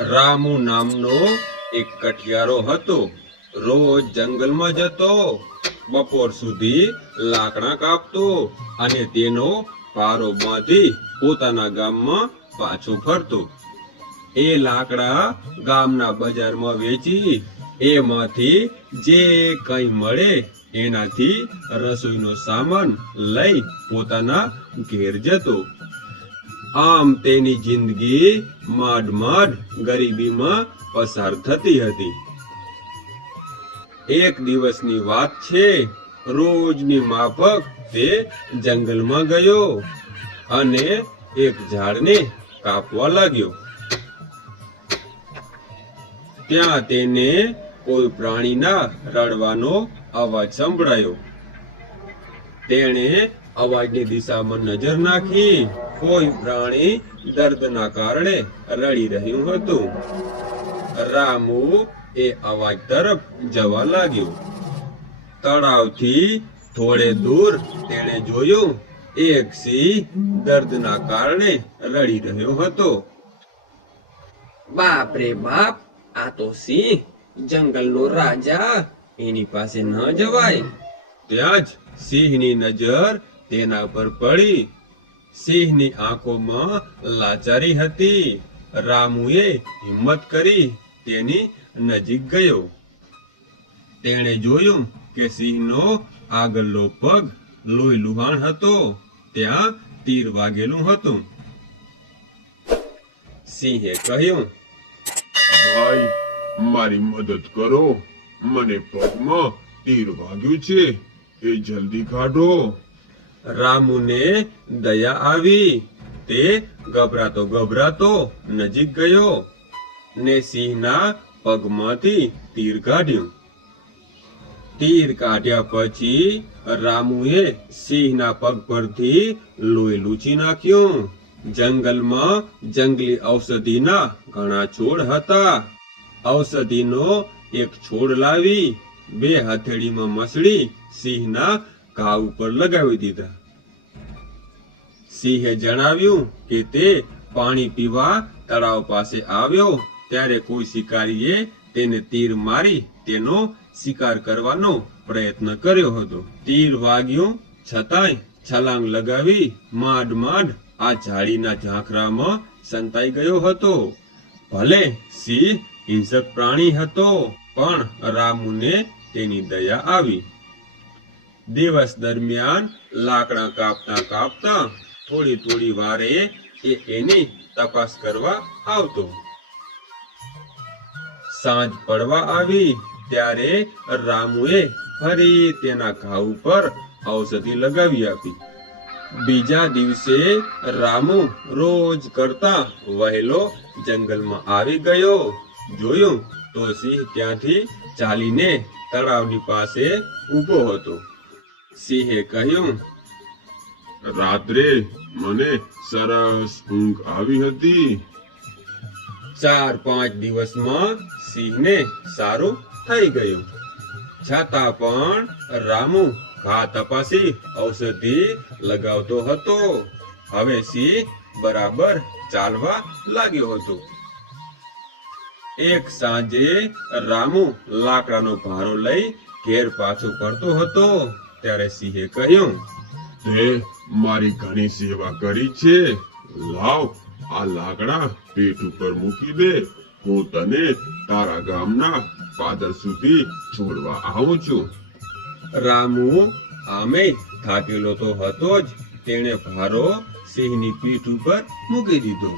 રામુ નામનો એક કઠિયારો હતો. રોજ જંગલમાં જતો, બપોર સુધી લાકડા કાપતો અને તેનો પારો બાંધી પોતાના ગામમાં પાછો ફરતો. એ લાકડા ગામના બજારમાં વેચી એમાંથી જે કંઈ મળે એનાથી રસોઈનો સામાન લઈ પોતાના ઘેર જતો. આમ તેની જિંદગી માડ માડ ગરીબીમાં પસાર થતી હતી. એક દિવસની વાત છે, રોજની માફક તે જંગલમાં ગયો અને એક ઝાડને કાપવા લાગ્યો. ત્યાં તેને કોઈ પ્રાણીના રડવાનો અવાજ સંભળાયો. તેણે અવાજની દિશામાં નજર નાખી. કોઈ પ્રાણી દર્દના કારણે રડી રહ્યું હતું. રામુ એ અવાજ તરફ જવા લાગ્યો. તળાવથી થોડે દૂર તેણે જોયું એક સિંહ દર્દના કારણે રડી રહ્યો હતો. બાપ રે બાપ આ તો સિંહ જંગલનો રાજા એની પાસે ન જવાય. ત્યાં જ સિંહની નજર તેના પર પડી. સિંહની આંખોમાં લાચારી હતી. રામુએ હિંમત કરી, તેની નજીક ગયો. તેણે જોયું કે સિંહનો આગલો પગ લોહી લુહાણ હતો. ત્યાં તીર વાગેલું હતું. સિંહે કહ્યું, ભાઈ, મારી મદદ કરો. મને પગમાં તીર વાગ્યું છે. એ જલ્દી કાઢો. રામુને દયા આવી. તે ગભરાતો ગભરાતો નજીક ગયો ને સિંહના પગમાંથી તીર કાઢ્યું. તીર કાઢ્યા પછી રામુએ સિંહના પગ પરથી લોહી લૂચી નાખ્યું. જંગલમાં જંગલી ઔષધિના ઘણા છોડ હતા. ઔષધિનો એક છોડ લાવી, બે હથેળીમાં મસળી સિંહના ઘા ઉપર લગાવી દીધા. સિંહે જણાવ્યું કે તે પાણી પીવા તળાવ પાસે આવ્યો, ત્યારે કોઈ શિકારીએ તેને તીર મારી તેનો શિકાર કરવાનો પ્રયત્ન કર્યો હતો. તીર વાગ્યું, છતાંય છલાંગ લગાવી માંડ માંડ આ ઝાડીના ઝાંખરામાં સંતાઈ ગયો હતો. ભલે સિંહ હિંસક પ્રાણી હતો, પણ રામુને તેની દયા આવી. દિવસ દરમિયાન લાકડા કાપતા કાપતા થોડી થોડી વારે એ એની તપાસ કરવા આવતો. સાંજ પડવા આવી ત્યારે રામુએ ફરી તેના ઘા ઉપર ઔષધિ લગાવી આપી. બીજા દિવસે રામુ રોજ કરતા વહેલો જંગલમાં આવી ગયો. જોયું તો સિંહ ત્યાંથી ચાલીને તળાવની પાસે ઊભો હતો. સિંહે કહ્યું, રાત્રે મને સરસ ઊંઘ આવી હતી. ચાર પાંચ દિવસમાં સિંહને સારું થઈ ગયું. છતાં પણ રામુ ઘા તપાસી ઔષધિ લગાવતો હતો. હવે સિંહ બરાબર ચાલવા લાગ્યો હતો. એક સાંજે રામુ લાકડાનો ભારો લઈ ઘેર પાછો કરતો હતો. ત્યારે સિંહે કહ્યું, તે મારી ઘણી સેવા કરી છે. લાવ, આ લાકડા પેટ ઉપર મૂકી દે. હું તને તારા ગામના પાદર સુધી છોડવા આવું છું. રામુ આમે થાકેલો તો હતો જ. તેણે ભારો સિંહની પીઠ ઉપર મૂકી દીધો.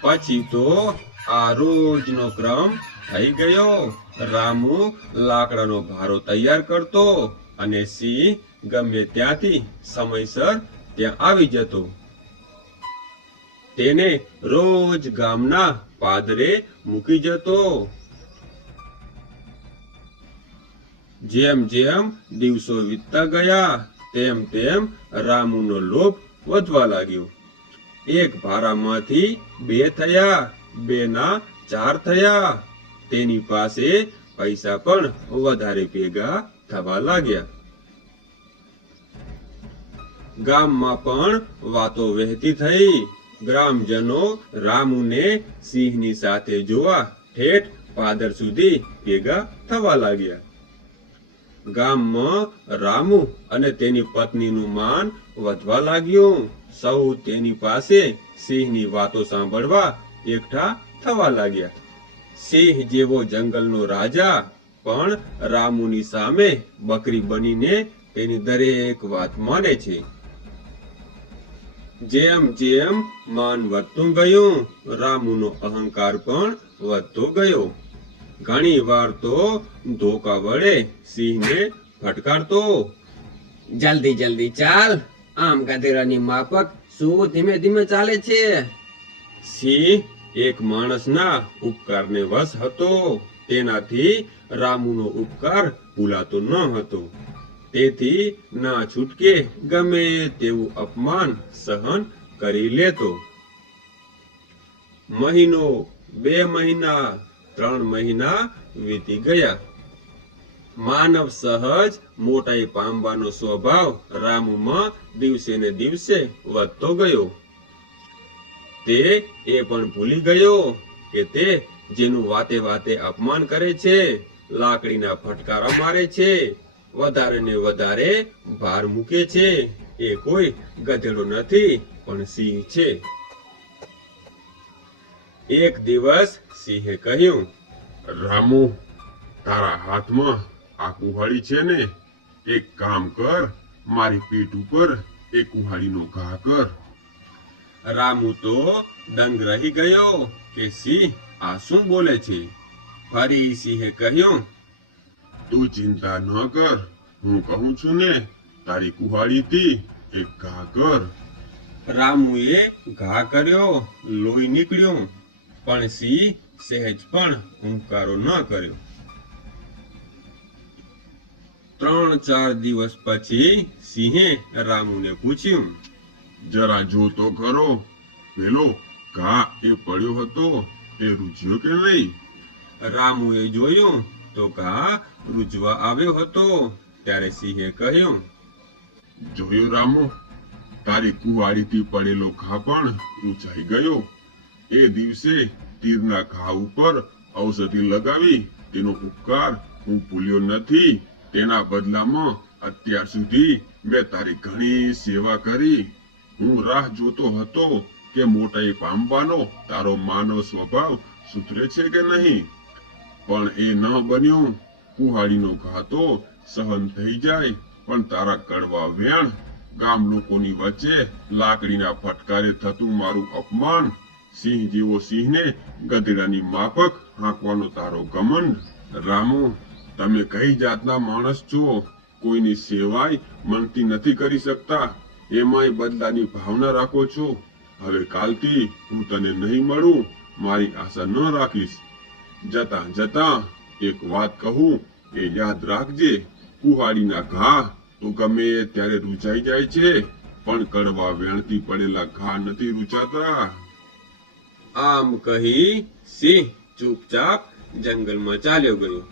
પછી તો આ રોજનો ક્રમ થઈ ગયો. રામુ લાકડાનો ભારો તૈયાર કરતો અને સિંહ ગમે ત્યાંથી સમયસર ત્યાં આવી જતો. તેને રોજ ગામના પાદરે મૂકી જતો. જેમ જેમ દિવસો વીતતા ગયા, તેમ તેમ રામુનો લોભ વધવા લાગ્યો. એક ભારામાંથી બે થયા. બે ના ચાર થયા. તેની પાસે પૈસા પણ વધારે ભેગા થવા લાગ્યા. ગામમાં પણ વાતો વહેતી થઈ. ગ્રામજનો રામુને સિંહની સાથે જોવા ઠેઠ પાદર સુધી ભેગા થવા લાગ્યા. ગામમાં રામુ અને તેની પત્નીનું માન વધવા લાગ્યું. સૌ તેની પાસે સિંહની વાતો સાંભળવા એકઠા થવા લાગ્યા. સિંહ જેવો જંગલનો રાજા પણ રામુની સામે બકરી બનીને તેની દરેક વાત માને છે. જેમ જેમ માન વધતું ગયું, રામુનો અહંકાર પણ વધતો ગયો. ઘણી વાર તો ધોકા વડે સિંહને ફટકારતો. જલ્દી જલ્દી ચાલ. આમ ગધેડાની માફક શું ધીમે ધીમે ચાલે છે? સિંહ એક માણસના ઉપકારને વશ હતો. તેનાથી રામુનો ઉપકાર ભૂલાતો ન હતો. તેથી ના છૂટકે ગમે તેવું અપમાન સહન કરી લેતો. મહિનો, બે મહિના, ત્રણ મહિના વીતી ગયા. માનવ સહજ મોટાઈ પામવાનો સ્વભાવ રામુમાં દિવસે ને દિવસે વધતો ગયો. તે એ પણ ભૂલી ગયો કે તે જેનું વાતે વાતે અપમાન કરે છે, લાકડીના ફટકારા મારે છે, વધારે ને વધારે ભાર મૂકે છે. એ કોઈ ગધેડો નથી, પણ સિંહ છે. એક દિવસ સિંહે કહ્યું, રામુ, તારા હાથમાં આ કુહાડી છે ને. એક કામ કર, મારી પીઠ ઉપર એક કુહાડીનો ઘા કર. રામુ તો દંગ રહી ગયો કે સિંહ આ શું બોલે છે? ફરી સિંહે કહ્યું તું ચિંતા ન કર. હું કહું છું ને તારી કુહાડીથી એક ઘા કર. રામુએ ઘા કર્યો લોહી નીકળ્યું પણ સિંહ સહેજ પણ હુંકારો ન કર્યો. ત્રણ ચાર દિવસ પછી સિંહે રામુને પૂછ્યું જરા જોતો ખરો. પેલો ઘા એ પડ્યો હતો, એ રૂજ્યો કે નહીં? રામુએ જોયું તો ઘા રૂજવા આવ્યો હતો, ત્યારે સિંહે કહ્યું, જોયું રામુ, તારી કુવાડીથી પડેલો ઘા પણ રૂચાઈ ગયો. એ દિવસે તીરના ઘા ઉપર ઔષધિ લગાવી, તેનો ઉપકાર હું ભૂલ્યો નથી. તેના બદલામાં અત્યાર સુધી મેં તારી ઘણી સેવા કરી. હું રાહ જોતો હતો કે મોટાઈ પામવાનો તારો માનવ સ્વભાવ સુધરે છે કે નહીં? પણ એ ન બન્યું. કુહાડીનો ઘાતો સહન થઈ જાય, પણ તારા કડવા વેણ ગામ લોકોની વચ્ચે લાકડીના ફટકારે થતું મારું અપમાન, સિંહ જેવો સિંહને ગધેડાની માફક હાંકવાનો તારો ઘમંડ રામુ, તમે કઈ જાતના માણસ છો? કોઈની સેવાય મનથી નથી કરી શકતા. એમાંય બદલાની ભાવના રાખો છો. હવે કાલથી હું તને નહીં મળું, મારી આશા ન રાખીશ. જતા જતા એક વાત કહું એ યાદ રાખજે, કુહાડીના ઘા તો ગમે ત્યારે રૂંચાઈ જાય છે, પણ કડવા વેણથી પડેલા ઘા નથી રૂંચાતા આમ કહી સિંહ ચૂપચાપ જંગલમાં ચાલ્યો ગયો.